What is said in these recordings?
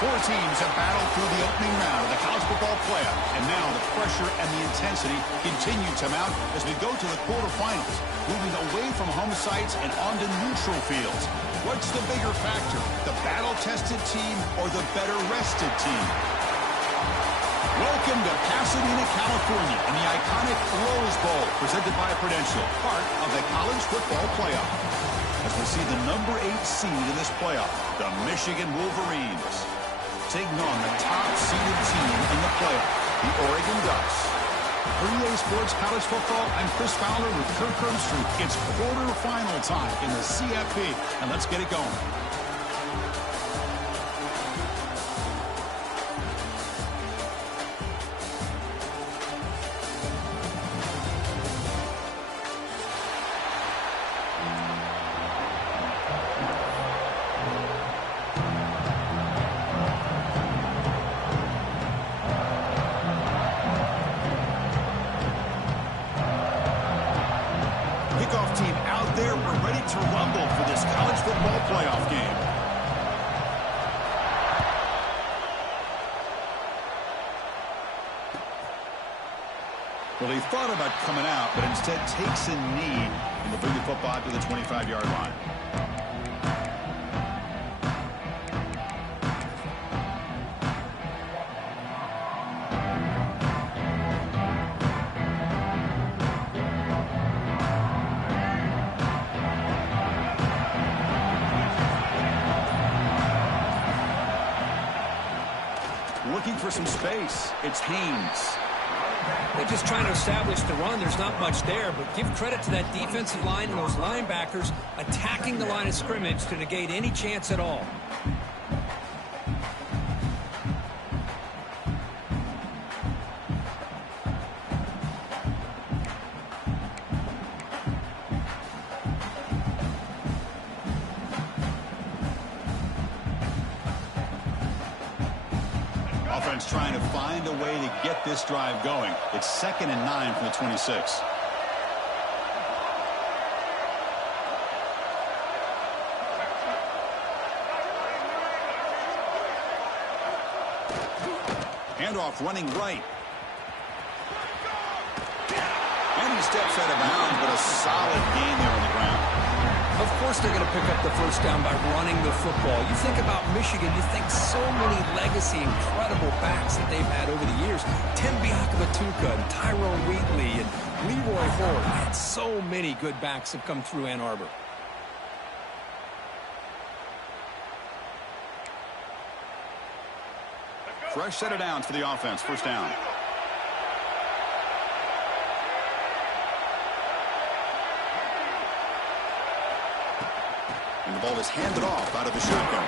Four teams have battled through the opening round of the college football playoff, and now the pressure and the intensity continue to mount as we go to the quarterfinals, moving away from home sites and onto neutral fields. What's the bigger factor, the battle-tested team or the better-rested team? Welcome to Pasadena, California, in the iconic Rose Bowl, presented by Prudential, part of the college football playoff. As we see the number 8 seed in this playoff, the Michigan Wolverines, taking on the top-seeded team in the playoff, the Oregon Ducks. For EA Sports College Football, I'm Chris Fowler with Kirk Herbstreit. It's quarterfinal time in the CFP, and let's get it going. Team out there, we're ready to rumble for this college football playoff game. Well, he thought about coming out, but instead takes a knee and will bring the football to the 25-yard line. Looking for some space. It's Haynes. They're just trying to establish the run. There's not much there, but give credit to that defensive line and those linebackers attacking the line of scrimmage to negate any chance at all. Offense trying to find a way to get this drive going. It's 2nd and 9 from the 26. Handoff running right. And he steps out of bounds, but a solid gain there on the ground. Of course they're going to pick up the first down by running the football. You think about Michigan, you think so many legacy, incredible backs that they've had over the years. Tim Biakabatuka and Tyrone Wheatley and Leroy Horde. Man, so many good backs have come through Ann Arbor. Fresh set of downs for the offense. First down. And the ball is handed off out of the shotgun.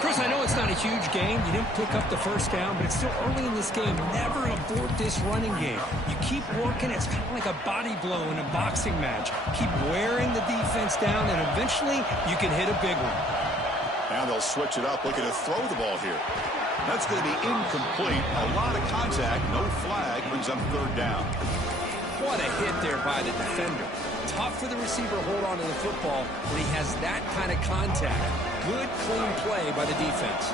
Chris, I know it's not a huge game. You didn't pick up the first down, but it's still early in this game. Never abort this running game. You keep working. It's kind of like a body blow in a boxing match. Keep wearing the defense down, and eventually you can hit a big one. Now they'll switch it up, looking to throw the ball here. That's going to be incomplete. A lot of contact, no flag, brings up third down. What a hit there by the defender. Tough for the receiver to hold on to the football when he has that kind of contact. Good, clean play by the defense.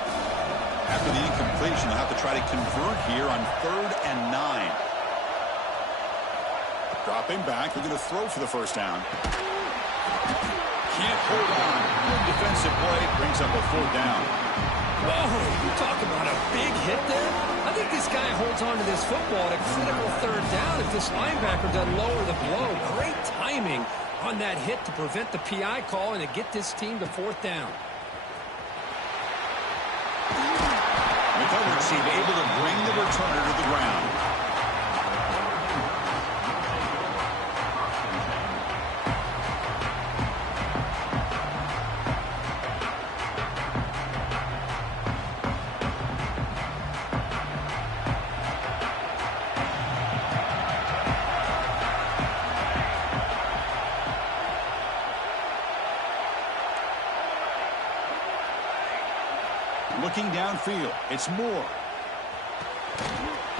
After the incompletion, they'll have to try to convert here on 3rd and 9. Dropping back, they're going to throw for the first down. Can't hold on. Good defensive play, brings up a 4th down. Whoa, you talk about a big hit there. I think this guy holds on to this football at a critical 3rd down if this linebacker doesn't lower the blow. Great timing on that hit to prevent the PI call and to get this team to 4th down. The coverage team able to bring the returner to the ground. Looking downfield, it's Moore.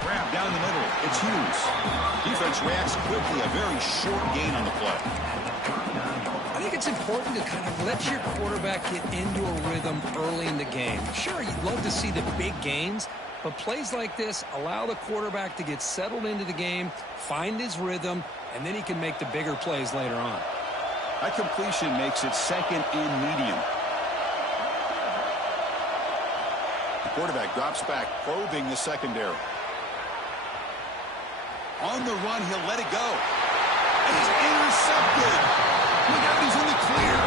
Grab down the middle. It's Hughes. Defense reacts quickly. A very short gain on the play. I think it's important to kind of let your quarterback get into a rhythm early in the game. Sure, you'd love to see the big gains, but plays like this allow the quarterback to get settled into the game, find his rhythm, and then he can make the bigger plays later on. That completion makes it second and medium. The quarterback drops back, probing the secondary. On the run, he'll let it go. And he's intercepted. Look out, he's in the clear.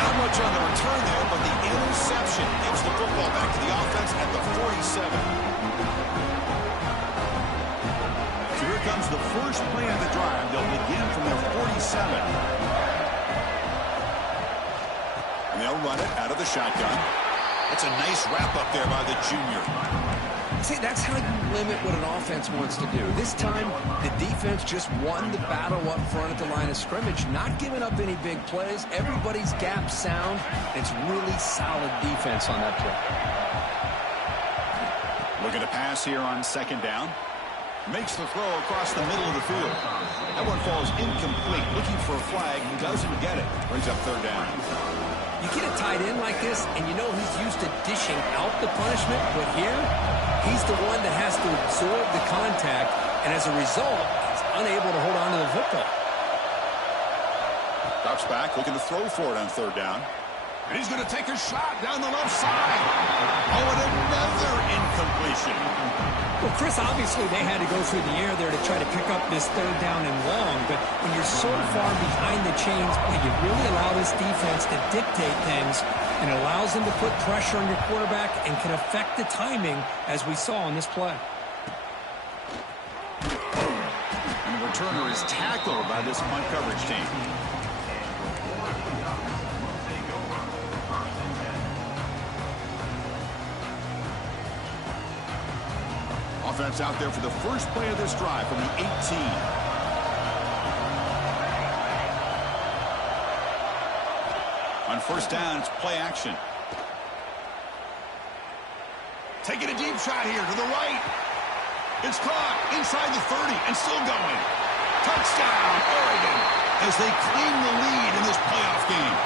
Not much on the return there, but the interception gives the football back to the offense at the 47. So here comes the first play of the drive. They'll begin from their 47. And they'll run it out of the shotgun. That's a nice wrap up there by the junior. See, that's how you limit what an offense wants to do. This time, the defense just won the battle up front at the line of scrimmage, not giving up any big plays. Everybody's gap sound. It's really solid defense on that play. Look at a pass here on second down. Makes the throw across the middle of the field. That one falls incomplete. Looking for a flag. Doesn't get it. Brings up third down. You get a tight end like this, and you know he's used to dishing out the punishment, but here, he's the one that has to absorb the contact, and as a result, he's unable to hold on to the football. Drops back, looking to throw for it on third down. And he's going to take a shot down the left side. Oh, and another incompletion. Well, Chris, obviously they had to go through the air there to try to pick up this third down and long, but when you're so far behind the chains, you really allow this defense to dictate things, and it allows them to put pressure on your quarterback and can affect the timing, as we saw on this play. And the returner is tackled by this punt coverage team. Offense out there for the first play of this drive from the 18. On first down, it's play action. Taking a deep shot here to the right. It's caught inside the 30 and still going. Touchdown, Oregon, as they claim the lead in this playoff game.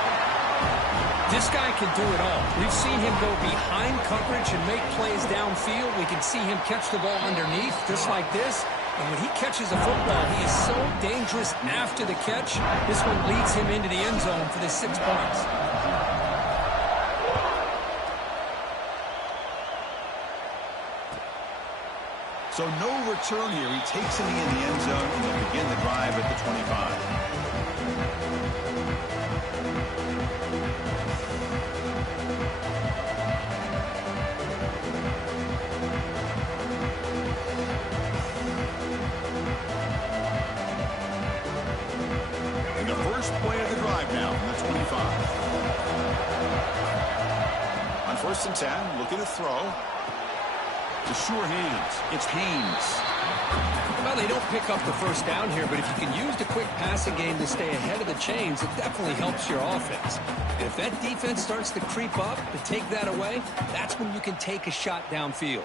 This guy can do it all. We've seen him go behind coverage and make plays downfield. We can see him catch the ball underneath, just like this. And when he catches a football, he is so dangerous after the catch. This one leads him into the end zone for the 6 points. So no return here. He takes it in the end zone and they'll begin the drive at the 25. Play of the drive now from the 25. On first and 10, looking to throw. To sure hands. It's Haynes. Well, they don't pick up the first down here, but if you can use the quick passing game to stay ahead of the chains, it definitely helps your offense. And if that defense starts to creep up to take that away, that's when you can take a shot downfield.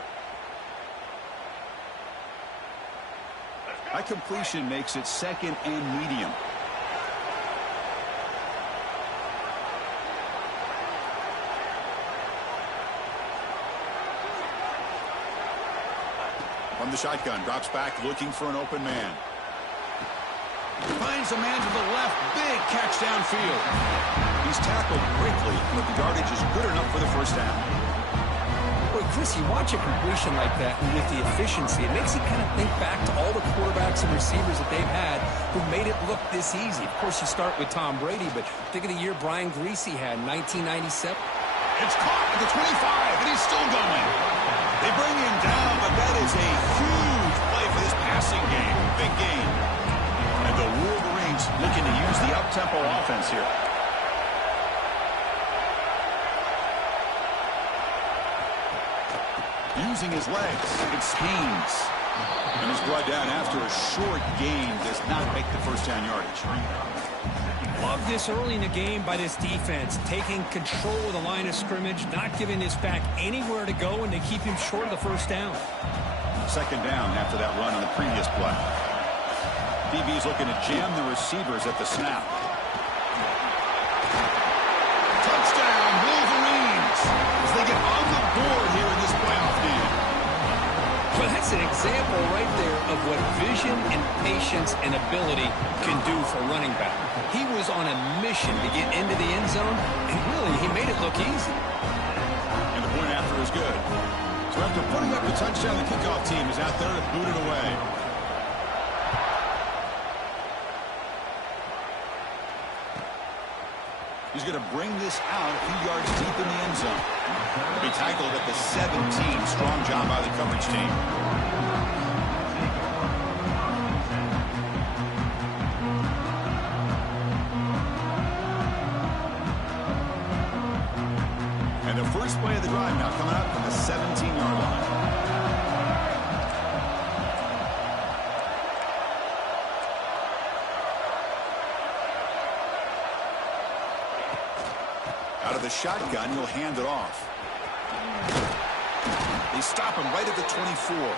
That completion makes it second and medium. From the shotgun, drops back, looking for an open man. Finds a man to the left, big catch downfield. He's tackled quickly, but the yardage is good enough for the first down. Boy, Chris, you watch a completion like that, and with the efficiency, it makes you kind of think back to all the quarterbacks and receivers that they've had who made it look this easy. Of course, you start with Tom Brady, but think of the year Brian Griese had in 1997. It's caught at the 25, and he's still going. They bring him down, but that is a huge play for this passing game. Big game. And the Wolverines looking to use the up-tempo offense here. Using his legs, it's Haynes. And is brought down after a short gain. Does not make the first down yardage. Love this early in the game by this defense, taking control of the line of scrimmage, not giving this back anywhere to go, and they keep him short of the first down. Second down after that run on the previous play. DB's looking to jam the receivers at the snap. Touchdown, Wolverines, as they get on the board here in this playoff game. Well, that's an example right there of what vision and patience and ability can do for running back. He was on a mission to get into the end zone, and really, he made it look easy. And the point after is good. So after putting up the touchdown, the kickoff team is out there to boot it away. He's going to bring this out a few yards deep in the end zone. He'll be tackled at the 17. Strong job by the coverage team. And the first play of the drive now coming up from the 17-yard line. Out of the shotgun, he'll hand it off. They stop him right at the 24.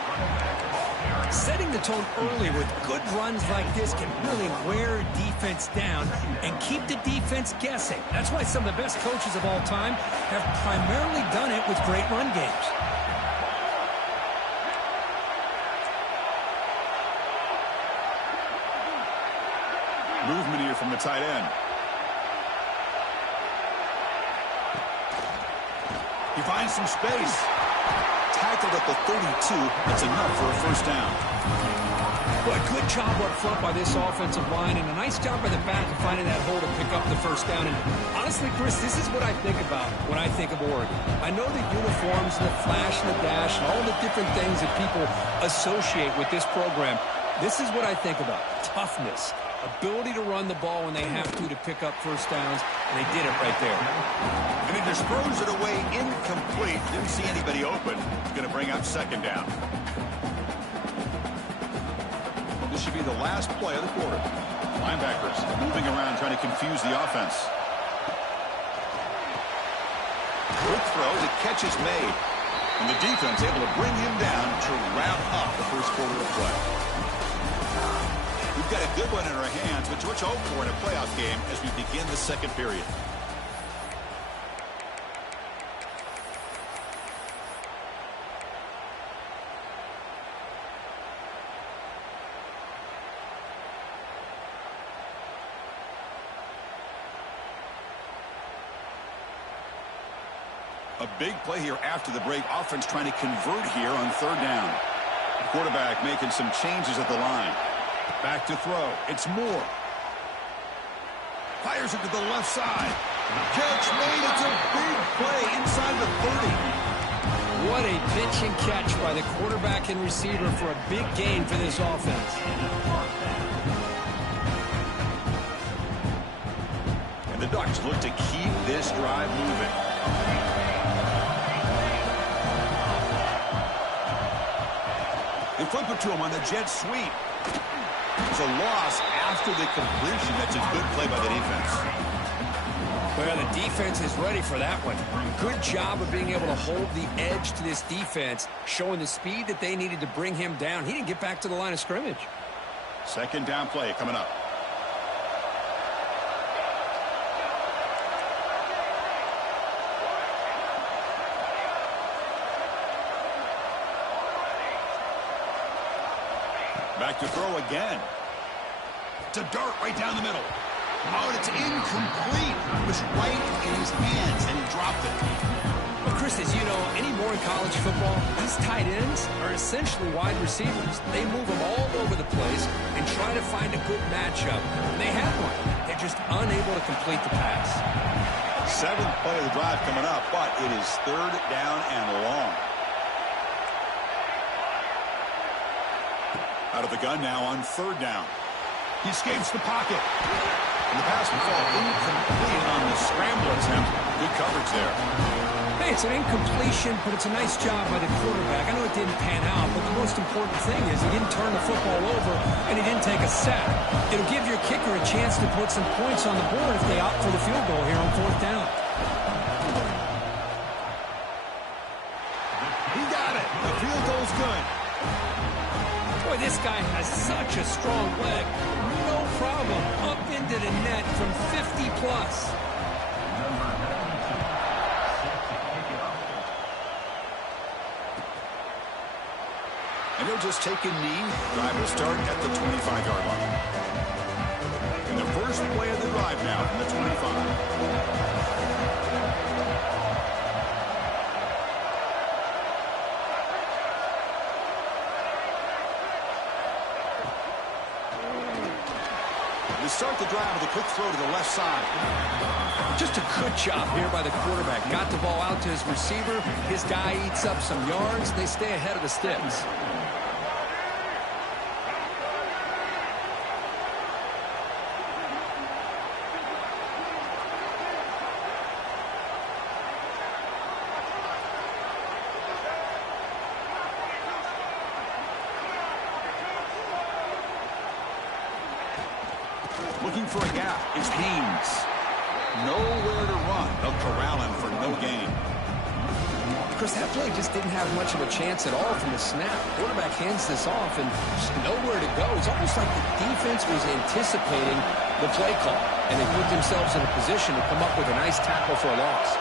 Setting the tone early with good runs like this can really wear defense down and keep the defense guessing. That's why some of the best coaches of all time have primarily done it with great run games. Movement here from the tight end. He finds some space. Tackled at the 32. That's enough for a first down. Well, a good job up front by this offensive line, and a nice job by the back of finding that hole to pick up the first down. And honestly, Chris, this is what I think about when I think of Oregon. I know the uniforms and the flash and the dash and all the different things that people associate with this program. This is what I think about. Toughness. Ability to run the ball when they have to pick up first downs, and they did it right there. And he just throws it away incomplete. Didn't see anybody open. He's going to bring up second down. This should be the last play of the quarter. Linebackers moving around trying to confuse the offense. Quick throw, the catch is made. And the defense able to bring him down to wrap up the first quarter of play. We've got a good one in our hands, which we're hoping for in a playoff game as we begin the second period. A big play here after the break. Offense trying to convert here on third down. Quarterback making some changes at the line. Back to throw. It's Moore. Fires it to the left side. Catch made. It's a big play inside the 30. What a pitch and catch by the quarterback and receiver for a big gain for this offense. And the Ducks look to keep this drive moving. They flip it to him on the jet sweep. It's a loss after the completion. That's a good play by the defense. Well, the defense is ready for that one. Good job of being able to hold the edge to this defense, showing the speed that they needed to bring him down. He didn't get back to the line of scrimmage. Second down play coming up. Back to throw again. To dart right down the middle. Oh, and it's incomplete. It was right in his hands, and he dropped it. Well, Chris, as you know, anymore in college football, these tight ends are essentially wide receivers. They move them all over the place and try to find a good matchup. And they have one. They're just unable to complete the pass. Seventh play of the drive coming up, but it is third down and long. Out of the gun now on third down. He escapes the pocket. And the pass will fall incomplete on the scramble attempt. Good coverage there. Hey, it's an incompletion, but it's a nice job by the quarterback. I know it didn't pan out, but the most important thing is he didn't turn the football over and he didn't take a sack. It'll give your kicker a chance to put some points on the board if they opt for the field goal here on fourth down. He got it. The field goal's good. Boy, this guy has such a strong leg. No problem. Up into the net from 50 plus. And they'll just take a knee. Drive will start at the 25-yard line. And the first play of the drive now from the 25. They start the drive with a quick throw to the left side. Just a good job here by the quarterback. Got the ball out to his receiver. His guy eats up some yards. They stay ahead of the sticks. Looking for a gap. It's Haynes. Nowhere to run. They'll corral him for no gain. Chris, that play just didn't have much of a chance at all from the snap. Quarterback hands this off and just nowhere to go. It's almost like the defense was anticipating the play call, and they put themselves in a position to come up with a nice tackle for a loss.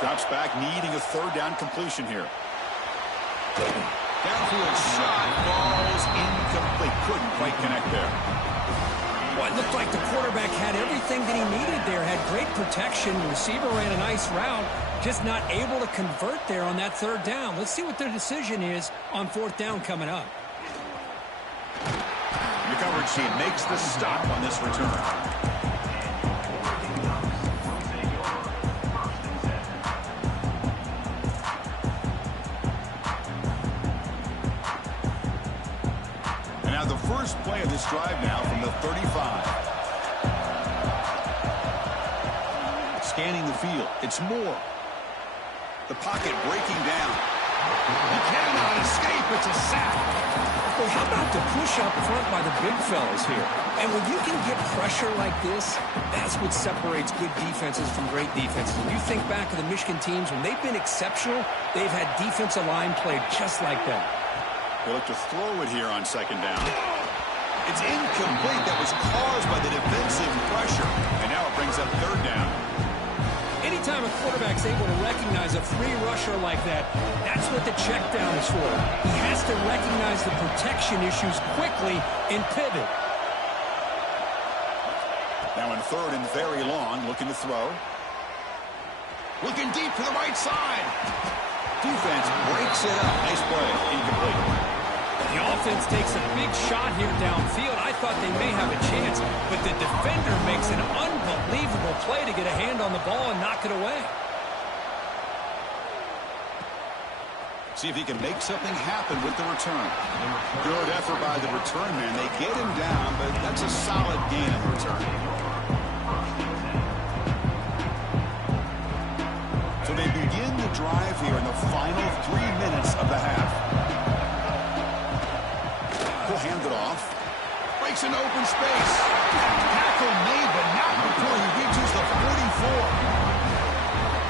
Drops back, needing a third down completion here. Downfield shot falls incomplete. Couldn't quite connect there. Well, it looked like the quarterback had everything that he needed there. Had great protection. The receiver ran a nice route. Just not able to convert there on that third down. Let's see what their decision is on fourth down coming up. Your coverage team makes the stop on this return. The first play of this drive now from the 35. Scanning the field. It's Moore. The pocket breaking down. He cannot escape. It's a sack. Well, how about the push up front by the big fellas here? And when you can get pressure like this, that's what separates good defenses from great defenses. When you think back to the Michigan teams, when they've been exceptional, they've had defensive line play just like that. They look to throw it here on second down. It's incomplete. That was caused by the defensive pressure. And now it brings up third down. Anytime a quarterback's able to recognize a free rusher like that, that's what the check down is for. He has to recognize the protection issues quickly and pivot. Now in third and very long, looking to throw. Looking deep to the right side. Defense breaks it up. Nice play. Incomplete. The offense takes a big shot here downfield. I thought they may have a chance, but the defender makes an unbelievable play to get a hand on the ball and knock it away. See if he can make something happen with the return. Good effort by the return man. They get him down, but that's a solid gain in return. So they begin the drive here in the final 3 minutes of the half. He'll hand it off. Breaks an open space. Tackle made, but not before he reaches the 44.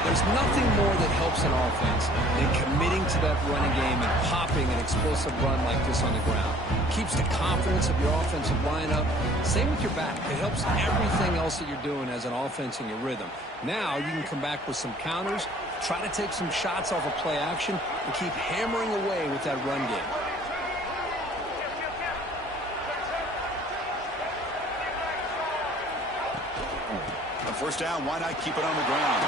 There's nothing more that helps an offense than committing to that running game and popping an explosive run like this on the ground. Keeps the confidence of your offensive lineup. Same with your back. It helps everything else that you're doing as an offense in your rhythm. Now you can come back with some counters, try to take some shots off of play action, and keep hammering away with that run game. First down, why not keep it on the ground?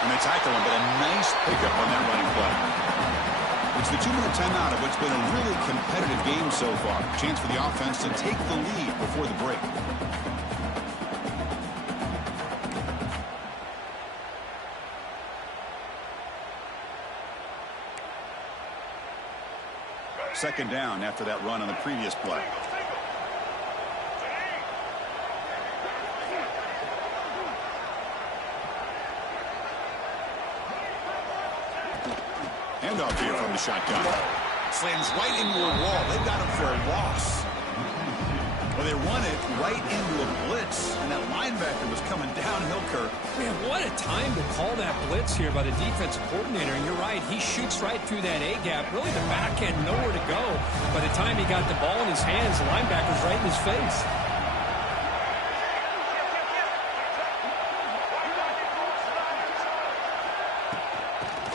And they tackle him, but a nice pickup on that running play. It's the 2-minute timeout of what's been a really competitive game so far. Chance for the offense to take the lead before the break. Second down after that run on the previous play. Handoff here from the shotgun. Slams right into a wall. They've got him for a loss. Well, they run it right into a blitz, and that linebacker was coming downhill, Kirk. Man, what a time to call that blitz here by the defensive coordinator. And you're right, he shoots right through that A-gap. Really, the back end nowhere to go. By the time he got the ball in his hands, the linebacker's right in his face.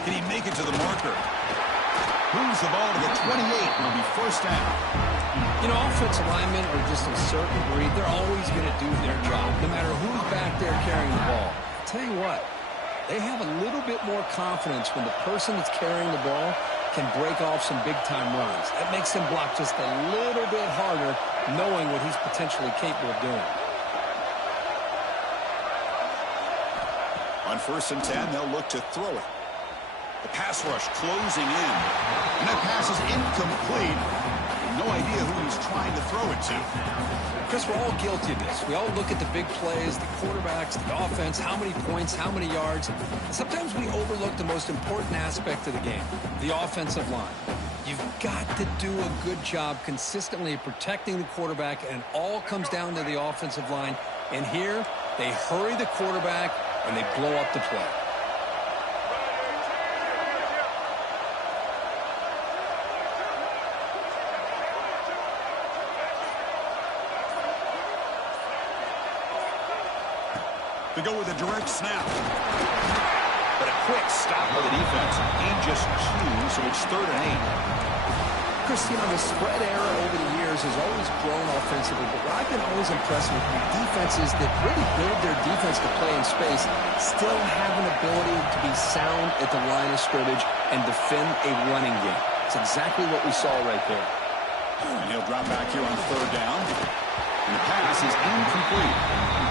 Can he make it to the marker? Moves the ball to the 28. It'll be first down. You know, offensive linemen are just a certain breed. They're always going to do their job, no matter who's back there carrying the ball. I'll tell you what, they have a little bit more confidence when the person that's carrying the ball can break off some big-time runs. That makes him block just a little bit harder, knowing what he's potentially capable of doing. On 1st and 10, they'll look to throw it. The pass rush closing in. And that pass is incomplete. No idea who he's trying to throw it to. Chris, we're all guilty of this. We all look at the big plays, the quarterbacks, the offense, how many points, how many yards. Sometimes we overlook the most important aspect of the game, the offensive line. You've got to do a good job consistently protecting the quarterback, and it all comes down to the offensive line. And here, they hurry the quarterback, and they blow up the play. To go with a direct snap. But a quick stop by the defense. Gain just 2, so it's 3rd and 8. Chris, you know, the spread era over the years has always grown offensively, but what I've been always impressed with defenses that really build their defense to play in space still have an ability to be sound at the line of scrimmage and defend a running game. It's exactly what we saw right there. And he'll drop back here on 3rd down. And the pass is incomplete.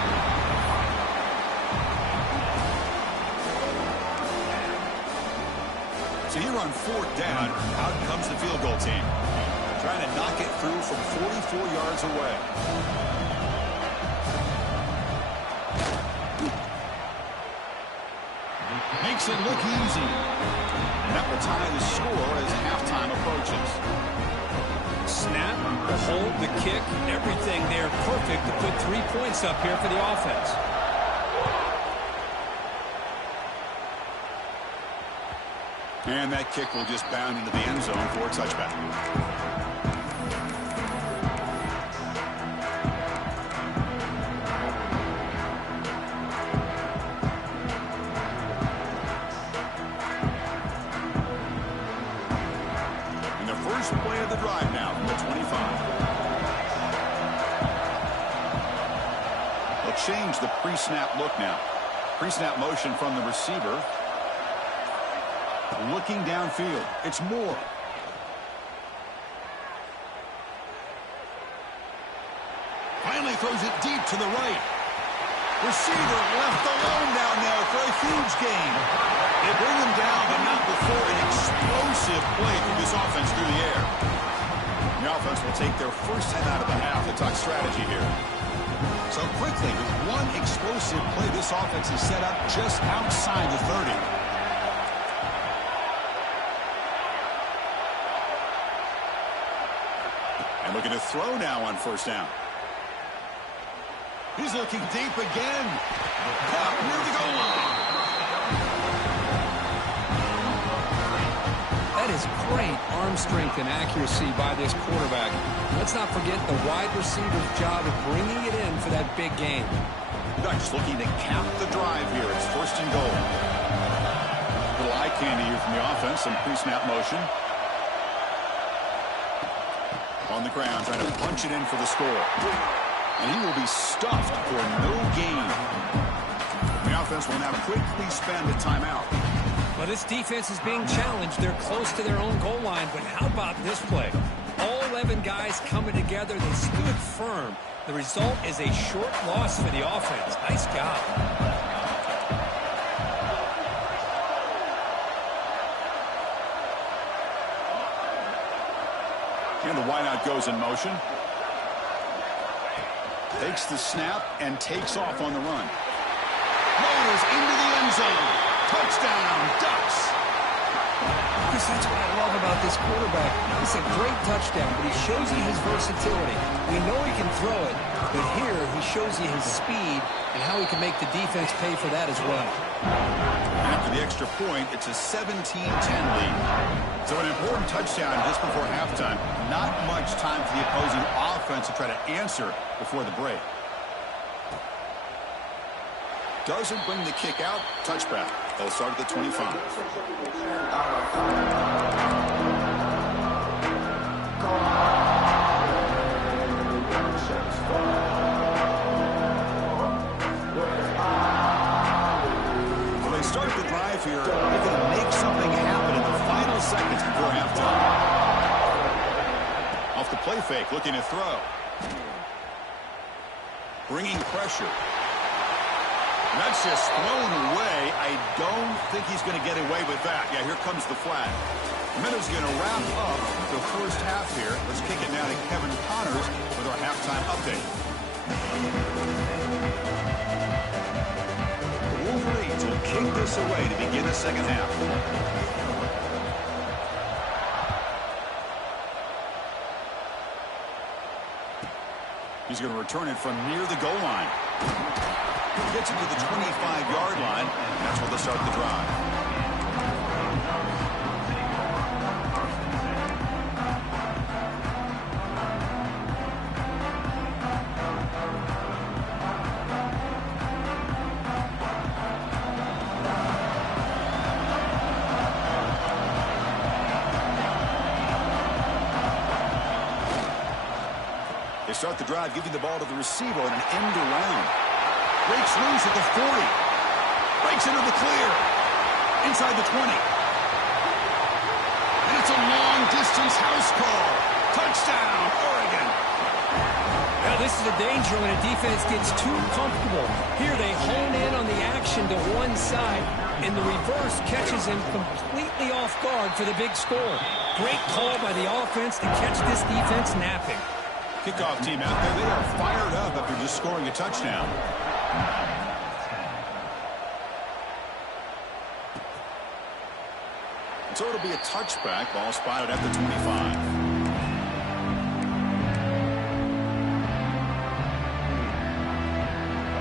So here on 4th down, out comes the field goal team. Trying to knock it through from 44 yards away. Makes it look easy. And that will tie the score as halftime approaches. Snap, the hold, the kick, everything there perfect to put 3 points up here for the offense. And that kick will just bound into the end zone for a touchback. And the first play of the drive now from the 25. They'll change the pre-snap look now. Pre-snap motion from the receiver. Looking downfield. It's Moore. Finally throws it deep to the right. Receiver left alone down there for a huge gain. They bring him down, but not before an explosive play through this offense through the air. The offense will take their first head out of the half to talk strategy here. So quickly, with one explosive play, this offense is set up just outside the 30. Looking to throw now on 1st down. He's looking deep again. Caught near the goal line. That is great arm strength and accuracy by this quarterback. Let's not forget the wide receiver's job of bringing it in for that big game. Ducks looking to cap the drive here. It's 1st and goal. Little eye candy here from the offense. Some pre-snap motion. On the ground, trying to punch it in for the score. And he will be stuffed for no gain. The offense will now quickly spend a timeout. Well, this defense is being challenged. They're close to their own goal line, but how about this play? All 11 guys coming together. They stood firm. The result is a short loss for the offense. Nice job. And the wideout goes in motion. Takes the snap and takes off on the run. Motors into the end zone. Touchdown, Ducks. Marcus, that's what I love about this quarterback. It's a great touchdown, but he shows you his versatility. We know he can throw it, but here he shows you his speed and how he can make the defense pay for that as well. After the extra point, it's a 17-10 lead. So an important touchdown just before halftime. Not much time for the opposing offense to try to answer before the break. Doesn't bring the kick out. Touchback. They'll start at the 25. Well, they start the drive here. They're going to make something happen in the final seconds before halftime. Off the play fake, looking to throw. Bringing pressure. That's just thrown away. I don't think he's going to get away with that. Yeah, here comes the flag. Minnows going to wrap up the first half here. Let's kick it now to Kevin Connors with our halftime update. The Wolverines will kick this away to begin the second half. He's going to return it from near the goal line. Gets it to the 25-yard line, and that's where they'll start the drive. They start the drive, giving the ball to the receiver on an end around. Breaks loose at the 40. Breaks into the clear. Inside the 20. And it's a long-distance house call. Touchdown, Oregon. Now, this is a danger when a defense gets too comfortable. Here they hone in on the action to one side, and the reverse catches him completely off guard for the big score. Great call by the offense to catch this defense napping. Kickoff team out there, they are fired up after just scoring a touchdown. So it'll be a touchback. Ball spotted at the 25.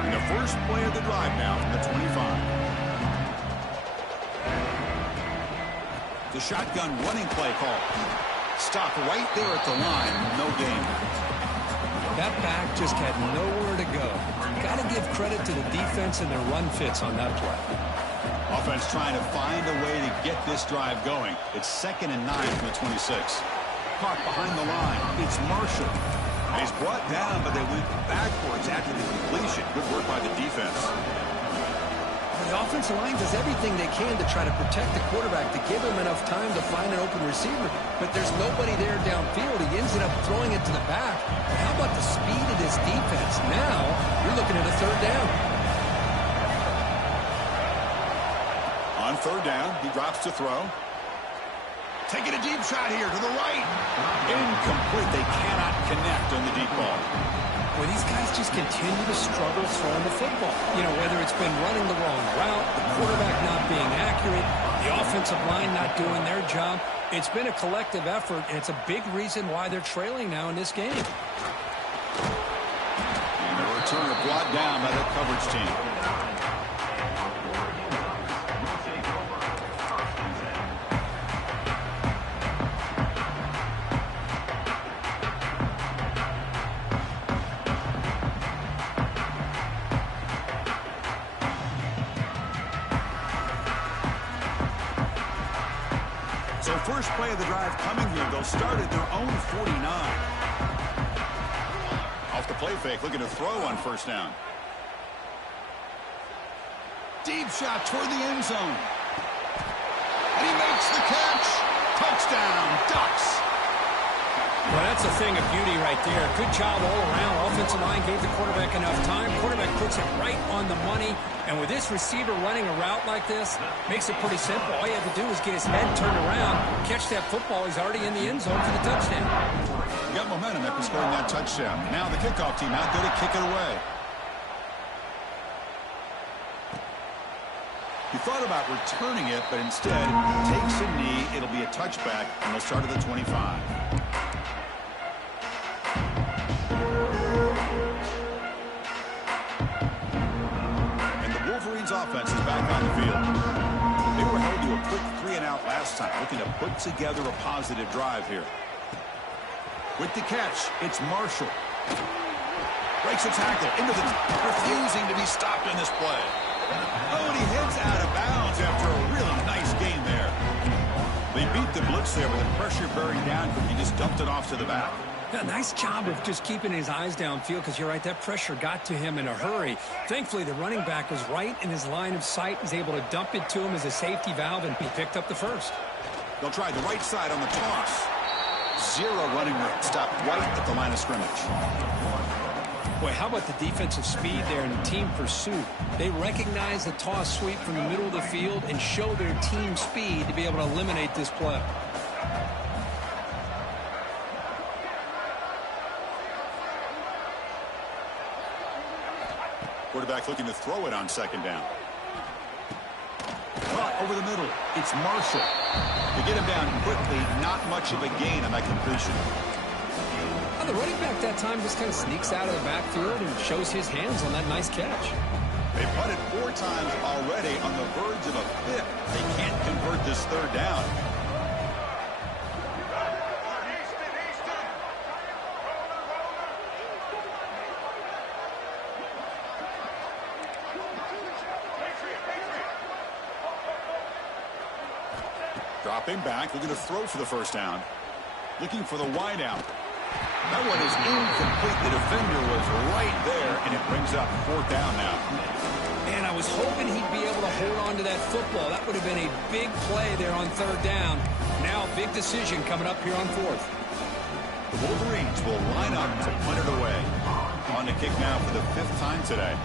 And the first play of the drive now from the 25. The shotgun running play call. Stop right there at the line. No gain. That back just had nowhere to go. Got to give credit to the defense and their run fits on that play. Offense trying to find a way to get this drive going. It's 2nd and 9 from the 26. Caught behind the line. It's Marshall. He's brought down, but they went backwards after the completion. Good work by the defense. The offensive line does everything they can to try to protect the quarterback, to give him enough time to find an open receiver, but there's nobody there downfield. He ends up throwing it to the back. But how about the speed of this defense? Now you're looking at a third down. On third down, he drops to throw. Taking a deep shot here to the right. Incomplete. They cannot connect on the deep ball. Well, these guys just continue to struggle throwing the football. You know, whether it's been running the wrong route, the quarterback not being accurate, the offensive line not doing their job. It's been a collective effort, and it's a big reason why they're trailing now in this game. And the returner brought down by the coverage team. So first play of the drive coming here. They'll start at their own 49. Off the play fake, looking to throw on first down. Deep shot toward the end zone. And he makes the catch. Touchdown, Ducks. Well, that's a thing of beauty right there. Good job all around. Offensive line gave the quarterback enough time. Quarterback puts it right on the money. And with this receiver running a route like this, makes it pretty simple. All you have to do is get his head turned around, catch that football. He's already in the end zone for the touchdown. You got momentum after scoring that touchdown. Now the kickoff team out there to kick it away. He thought about returning it, but instead takes a knee. It'll be a touchback, and they'll start at the 25. And the Wolverines offense is back on the field. They were held to a quick 3-and-out last time, looking to put together a positive drive here. With the catch, it's Marshall. Breaks a tackle into the refusing to be stopped in this play. Oh, and he heads out of bounds after a really nice gain there. They beat the blitz there with the pressure bearing down, but he just dumped it off to the back. Yeah, nice job of just keeping his eyes downfield, because you're right, that pressure got to him in a hurry. Thankfully, the running back was right in his line of sight. He's able to dump it to him as a safety valve, and he picked up the first. They'll try the right side on the toss. Zero running room. Stop right at the line of scrimmage. Boy, how about the defensive speed there and team pursuit? They recognize the toss sweep from the middle of the field and show their team speed to be able to eliminate this play. Quarterback looking to throw it on second down. Caught over the middle. It's Marshall. They get him down quickly. Not much of a gain on that completion. The running back that time just kind of sneaks out of the backfield and shows his hands on that nice catch. They punted 4 times already, on the verge of a 5th. They can't convert this third down. Dropping back, looking to throw for the first down. Looking for the wide out. That one is incomplete. The defender was right there, and it brings up 4th down now. And I was hoping he'd be able to hold on to that football. That would have been a big play there on 3rd down. Now, big decision coming up here on 4th. The Wolverines will line up to punt it away. On to kick now for the 5th time today.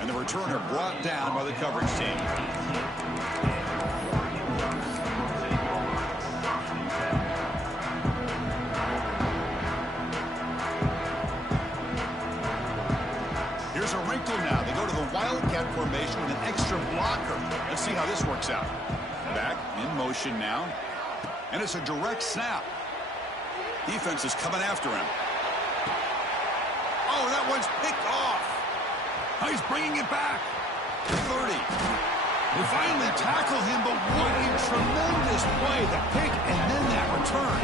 And the returner brought down by the coverage team. Here's a wrinkle now. They go to the Wildcat formation with an extra blocker. Let's see how this works out. Back in motion now. And it's a direct snap. Defense is coming after him. Oh, that one's picked off. He's bringing it back. 30. They finally tackle him, but what a tremendous play. The pick and then that return.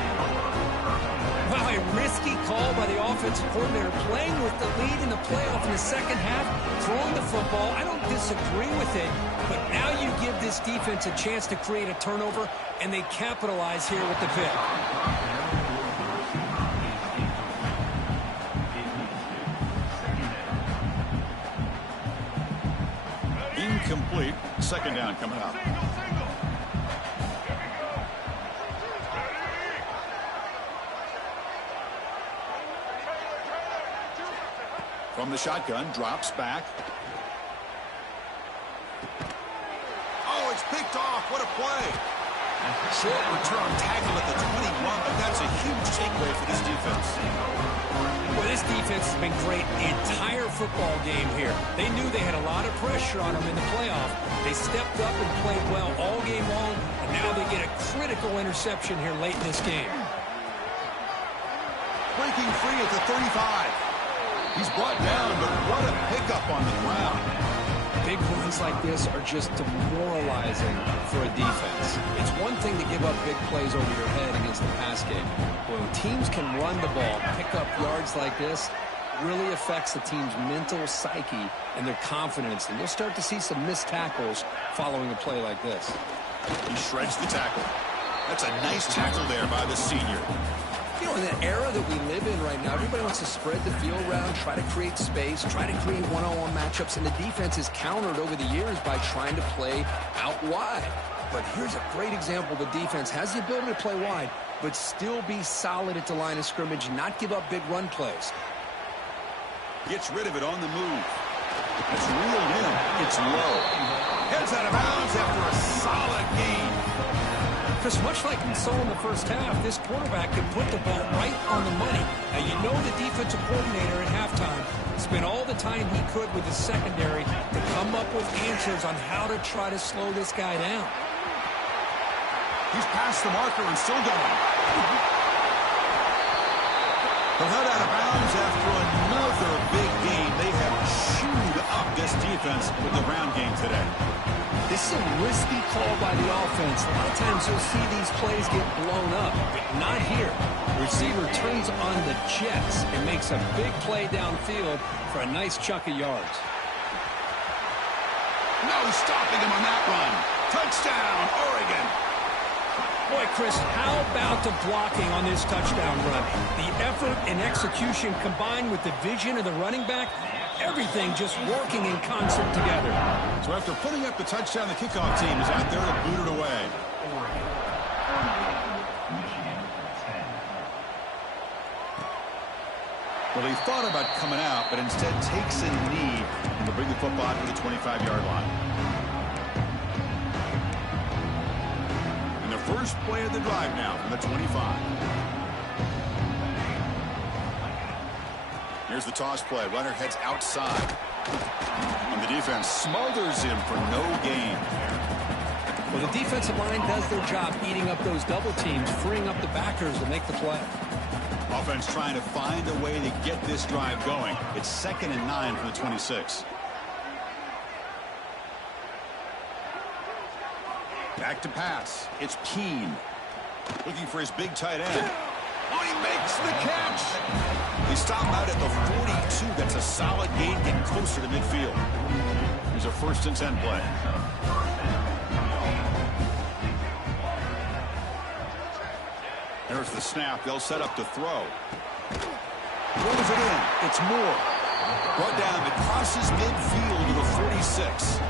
Wow, a risky call by the offensive coordinator, playing with the lead in the playoff in the second half, throwing the football. I don't disagree with it, but now you give this defense a chance to create a turnover, and they capitalize here with the pick. Incomplete. Second down coming up. From the shotgun, drops back. Oh, it's picked off. What a play. Short return, tackle at the 21, but that's a huge takeaway for this defense. Well, this defense has been great the entire football game here. They knew they had a lot of pressure on them in the playoff. They stepped up and played well all game long, and now they get a critical interception here late in this game. Breaking free at the 35. He's brought down, but what a pickup on the ground. Big runs like this are just demoralizing for a defense. It's one thing to give up big plays over your head against the pass game. When teams can run the ball, pick up yards like this, really affects the team's mental psyche and their confidence. And you'll start to see some missed tackles following a play like this. He shreds the tackle. That's a nice tackle there by the senior. You know, in the era that we live in right now, everybody wants to spread the field around, try to create space, try to create one-on-one matchups, and the defense is countered over the years by trying to play out wide. But here's a great example. The defense has the ability to play wide, but still be solid at the line of scrimmage, not give up big run plays. Gets rid of it on the move. It's reeled in. It's low. Heads out of bounds after a solid gain. Chris, much like we saw in the first half, this quarterback can put the ball right on the money. Now, you know the defensive coordinator at halftime spent all the time he could with the secondary to come up with answers on how to try to slow this guy down. He's past the marker and still going. They'll head out of bounds after another big game. They have chewed up this defense with the ground game today. This is a risky call by the offense. A lot of times you'll see these plays get blown up, but not here. Receiver turns on the jets and makes a big play downfield for a nice chunk of yards. No stopping him on that run. Touchdown, Oregon. Boy, Chris, how about the blocking on this touchdown run? The effort and execution combined with the vision of the running back, everything just working in concert together. So after putting up the touchdown, the kickoff team is out there to boot it away. Well, he thought about coming out, but instead takes a knee and will bring the football to the 25-yard line. And the first play of the drive now from the 25. Here's the toss play. Runner heads outside. And the defense smothers him for no gain. Well, the defensive line does their job eating up those double teams, freeing up the backers to make the play. Offense trying to find a way to get this drive going. It's 2nd and 9 from the 26. Back to pass. It's Keene. Looking for his big tight end. Oh, he makes the catch. They stop out at the 42. That's a solid gain, getting closer to midfield. Here's a 1st and 10 play. There's the snap. They'll set up to throw. Throws it in. It's Moore. Brought down. It crosses midfield to the 46.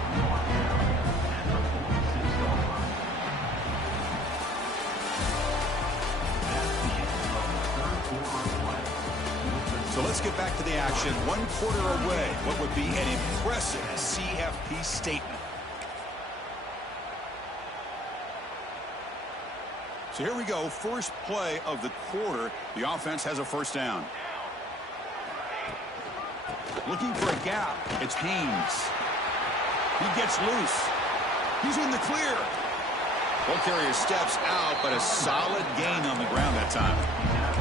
So let's get back to the action. 1 quarter away. What would be an impressive CFP statement. So here we go. First play of the quarter. The offense has a 1st down. Looking for a gap. It's Haynes. He gets loose. He's in the clear. Ball carrier steps out, but a solid gain on the ground that time.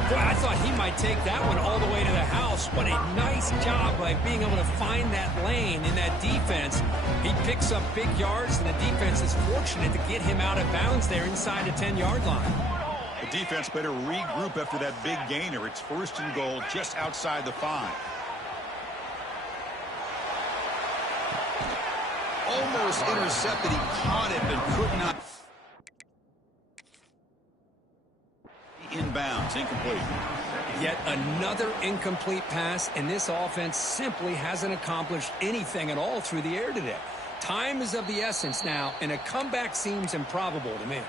Boy, I thought he might take that one all the way to the house. What a nice job by being able to find that lane in that defense. He picks up big yards, and the defense is fortunate to get him out of bounds there inside the 10-yard line. The defense better regroup after that big gainer. It's 1st and goal just outside the 5. Almost intercepted. He caught it, but could not. Inbounds, incomplete. Yet another incomplete pass, and this offense simply hasn't accomplished anything at all through the air today. Time is of the essence now, and a comeback seems improbable to me.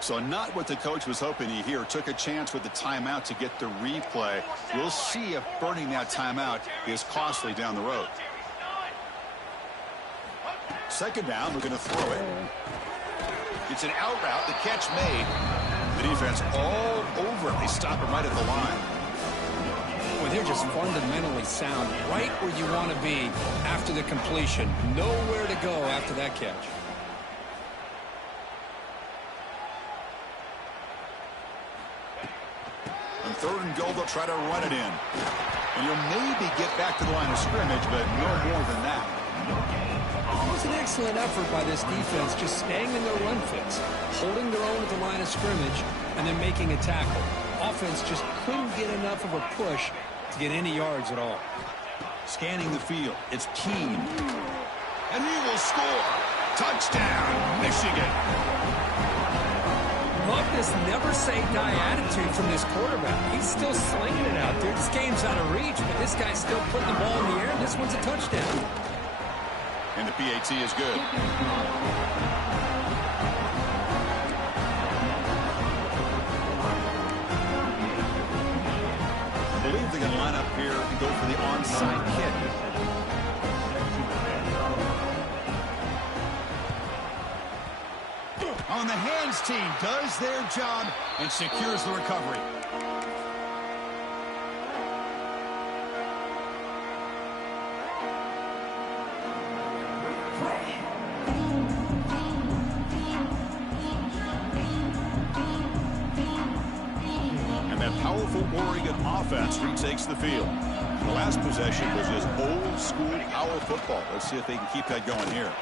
So not what the coach was hoping to hear. Took a chance with the timeout to get the replay. We'll see if burning that timeout is costly down the road. 2nd down, we're going to throw it. It's an out route, the catch made. The defense all over it. They stop him right at the line. Well, they're just fundamentally sound, right where you want to be after the completion. Nowhere to go after that catch. On 3rd and goal, they'll try to run it in. And you'll maybe get back to the line of scrimmage, but no more than that. It was an excellent effort by this defense, just staying in their run fits, holding their own at the line of scrimmage, and then making a tackle. Offense just couldn't get enough of a push to get any yards at all. Scanning the field, it's Keene. And he will score. Touchdown, Michigan. Love this never-say-die attitude from this quarterback. He's still slinging it out there. This game's out of reach, but this guy's still putting the ball in the air. This one's a touchdown. And the PAT is good. I believe they're going to line up here and go for the onside kick. On the hands team does their job and secures the recovery. And that powerful Oregon offense retakes the field. The last possession was just old-school power football. Let's see if they can keep that going here.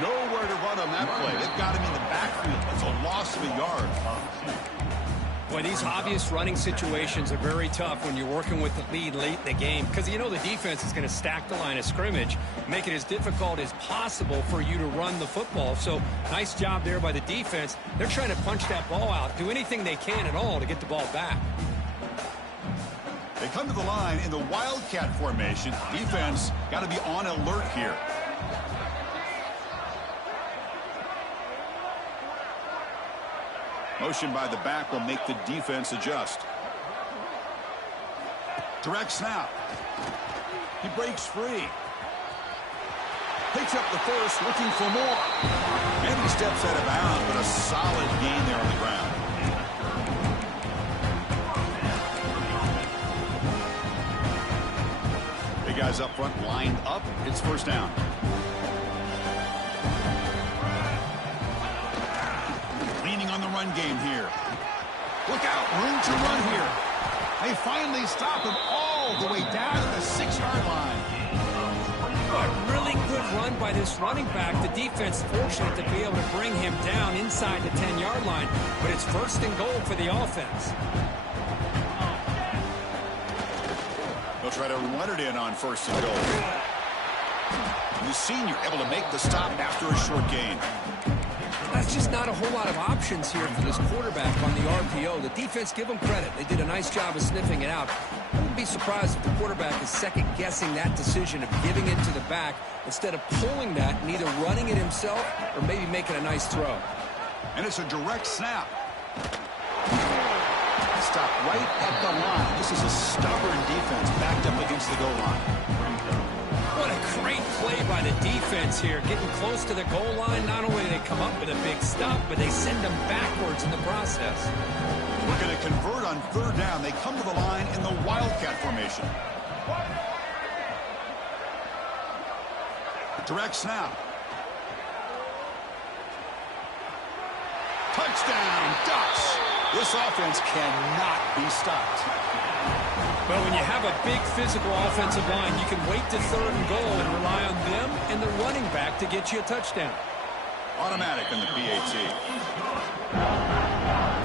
Nowhere to run on that play. They've got him in the backfield. That's a loss of a yard. Boy, these obvious running situations are very tough when you're working with the lead late in the game because you know the defense is going to stack the line of scrimmage, make it as difficult as possible for you to run the football. So nice job there by the defense. They're trying to punch that ball out, do anything they can at all to get the ball back. They come to the line in the Wildcat formation. Defense got to be on alert here. Motion by the back will make the defense adjust. Direct snap. He breaks free. Picks up the first, looking for more. And he steps out of bounds, but a solid gain there on the ground. The guys up front lined up. It's first down. On the run game here. Look out, room to run here. They finally stop him all the way down to the 6-yard line. A really good run by this running back. The defense fortunate to be able to bring him down inside the 10-yard line, but it's first and goal for the offense. They'll try to run it in on first and goal. The senior able to make the stop after a short gain. That's just not a whole lot of options here for this quarterback on the RPO. The defense, give them credit. They did a nice job of sniffing it out. I wouldn't be surprised if the quarterback is second-guessing that decision of giving it to the back instead of pulling that and either running it himself or maybe making a nice throw. And it's a direct snap. Stop right at the line. This is a stubborn defense backed up against the goal line. What a great play by the defense here. Getting close to the goal line, not only do they come up with a big stop, but they send them backwards in the process. We're going to convert on third down. They come to the line in the Wildcat formation. Direct snap. Touchdown, Ducks. This offense cannot be stopped. But when you have a big physical offensive line, you can wait to third and goal and rely on them and the running back to get you a touchdown. Automatic on the PAT.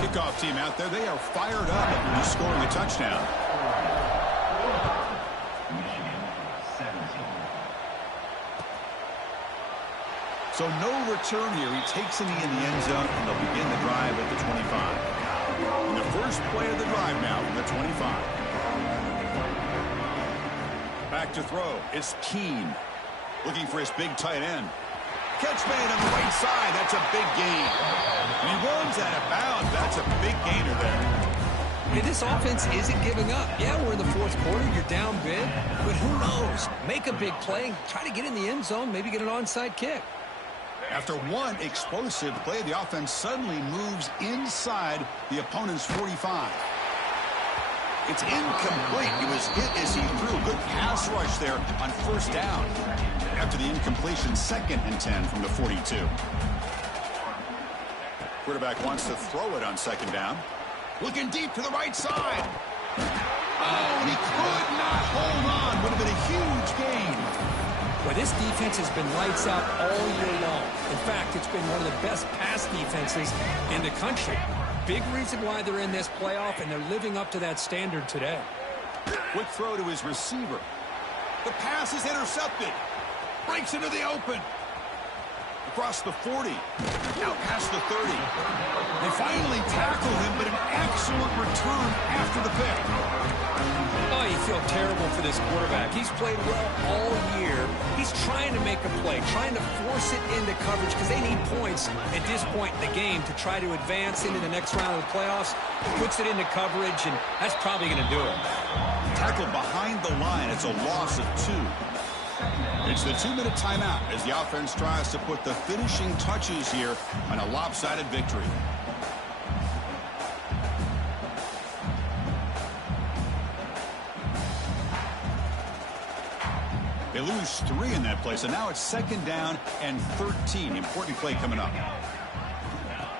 Kickoff team out there, they are fired up after just scoring a touchdown. So no return here. He takes it in the end zone, and they'll begin the drive at the 25. And the first play of the drive now from the 25. Back to throw. It's Keene. Looking for his big tight end. Catch made on the right side. That's a big gain. And he runs out of bounds. That's a big gainer there. Hey, this offense isn't giving up. Yeah, we're in the fourth quarter. You're down big. But who knows? Make a big play. Try to get in the end zone. Maybe get an onside kick. After one explosive play, the offense suddenly moves inside the opponent's 45. It's incomplete. He was hit as he threw. Good pass rush there on first down. After the incompletion, 2nd and 10 from the 42. Quarterback wants to throw it on 2nd down. Looking deep to the right side. Oh, and he could not hold on. Would have been a huge gain. Well, this defense has been lights out all year long. In fact, it's been one of the best pass defenses in the country. Big reason why they're in this playoff, and they're living up to that standard today. Quick throw to his receiver. The pass is intercepted. Breaks into the open. Across the 40. Out past the 30. They finally tackle him, but an excellent return after the pick. Oh, you feel terrible for this quarterback. He's played well all year. He's trying to make a play, trying to force it into coverage because they need points at this point in the game to try to advance into the next round of the playoffs. Puts it into coverage, and that's probably going to do it. Tackled behind the line. It's a loss of 2. It's the 2-minute timeout as the offense tries to put the finishing touches here on a lopsided victory. They lose 3 in that play, so now it's 2nd down and 13. Important play coming up.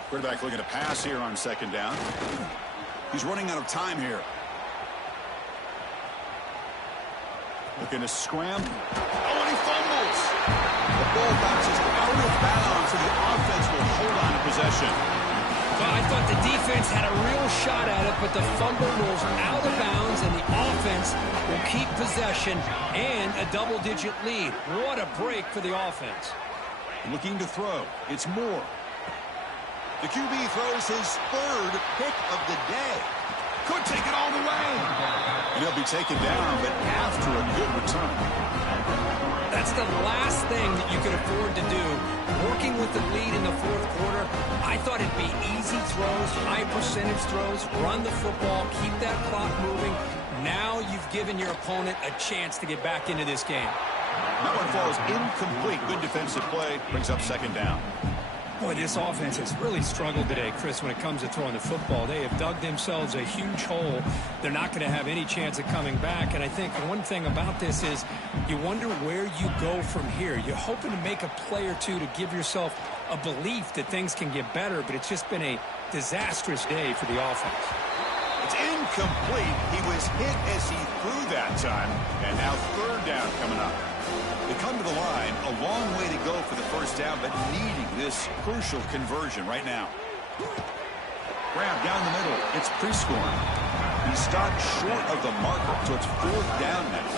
Quarterback looking to pass here on 2nd down. He's running out of time here. Looking to scram. Oh, and he fumbles. The ball bounces out of bounds, and the offense will hold on to possession. Well, I thought the defense had a real shot at it, but the fumble rolls out of bounds, and the offense will keep possession and a double-digit lead. What a break for the offense. Looking to throw. It's Moore. The QB throws his 3rd pick of the day. Could take it all the way. And he'll be taken down, but after a good return. That's the last thing that you can afford to do. Working with the lead in the 4th quarter, I thought it'd be easy throws, high percentage throws, run the football, keep that clock moving. Now you've given your opponent a chance to get back into this game. That one falls incomplete. Good defensive play. Brings up 2nd down. Boy, this offense has really struggled today, Chris, when it comes to throwing the football. They have dug themselves a huge hole. They're not going to have any chance of coming back. And I think one thing about this is you wonder where you go from here. You're hoping to make a play or two to give yourself a belief that things can get better, but it's just been a disastrous day for the offense. It's incomplete. He was hit as he threw that time. And now 3rd down coming up. They come to the line, a long way to go for the 1st down, but needing this crucial conversion right now. Grab down the middle. It's Prescorn. He stopped short of the marker, so it's 4th down now.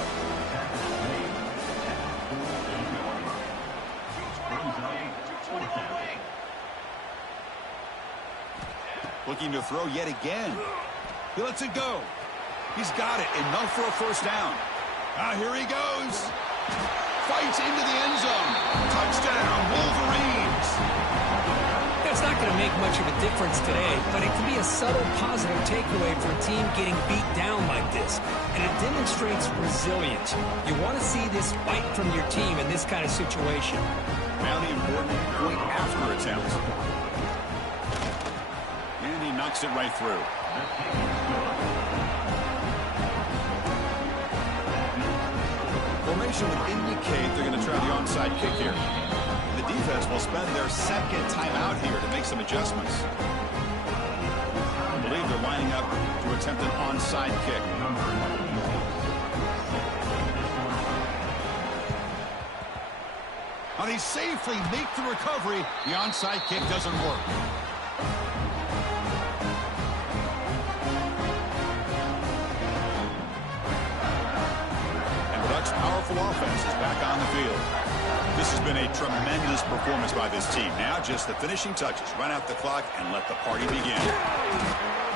Looking to throw yet again. He lets it go. He's got it. Enough for a 1st down. Here he goes. Fights into the end zone. Touchdown, Wolverines. That's not going to make much of a difference today, but it can be a subtle positive takeaway for a team getting beat down like this. And it demonstrates resilience. You want to see this fight from your team in this kind of situation. Now the important point after attempt. And he knocks it right through. Formation would indicate they're going to try the onside kick here. The defense will spend their 2nd timeout here to make some adjustments. I believe they're lining up to attempt an onside kick. Now they safely make the recovery. The onside kick doesn't work. Powerful offense is back on the field. This has been a tremendous performance by this team. Now just the finishing touches. Run out the clock and let the party begin.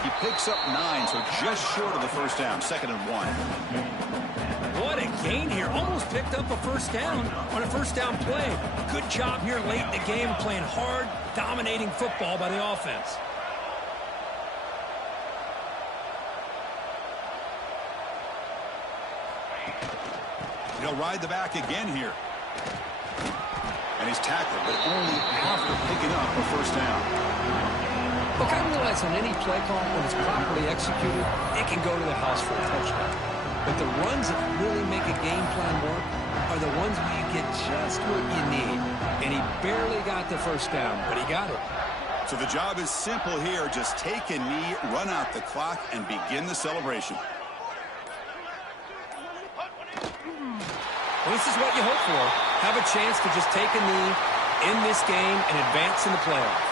He picks up 9, so just short of the 1st down. 2nd and 1. What a gain here. Almost picked up a 1st down on a 1st down play. Good job here late in the game, playing hard, dominating football by the offense. He'll ride the back again here. And he's tackled, but only after picking up a 1st down. Look, I realize on any play call, when it's properly executed, it can go to the house for a touchdown. But the runs that really make a game plan work are the ones where you get just what you need. And he barely got the 1st down, but he got it. So the job is simple here. Just take a knee, run out the clock, and begin the celebration. Well, this is what you hope for. Have a chance to just take a knee in this game and advance in the playoffs.